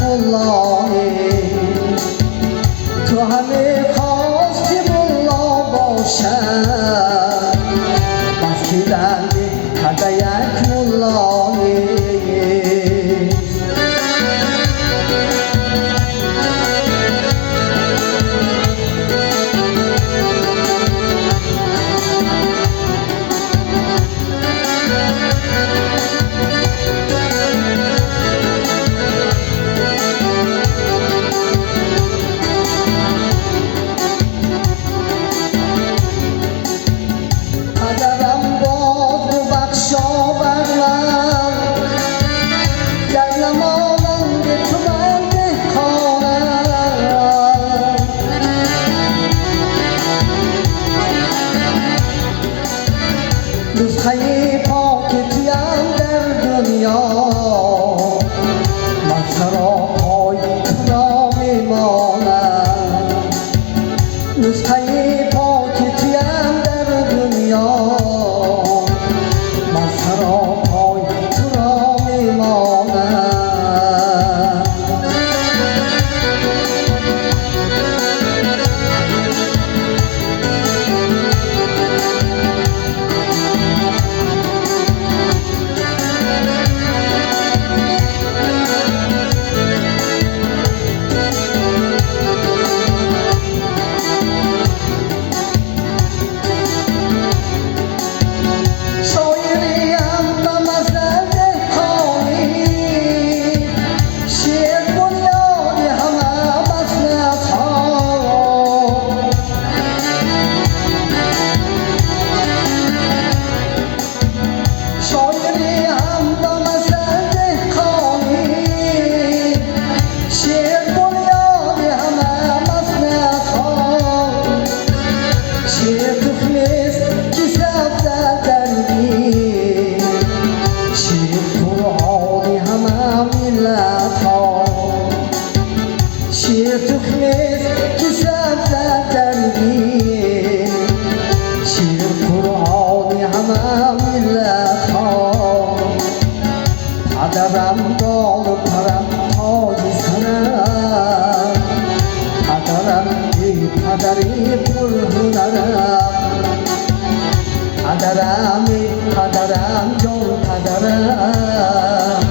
ملایی تو همه خواستی ملا باشد بس که دردی کرده یک ملایی نسخه پاک تویم در دنیا من سراپای تو را میمانم نسخه پاک تویم در دنیا من سراپای تو را میمانم شیر تو خمیز که سبزه دردی شیر قرآنی همه ملت ها پدرم بال و پرم تاج سرم پدرم ای پدری پرهنرم پدرم ای پدرم جان پدرم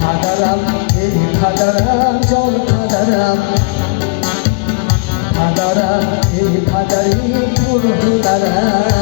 پدرم ای پدرم جان پدرم پدرم ای پدری پرهنرم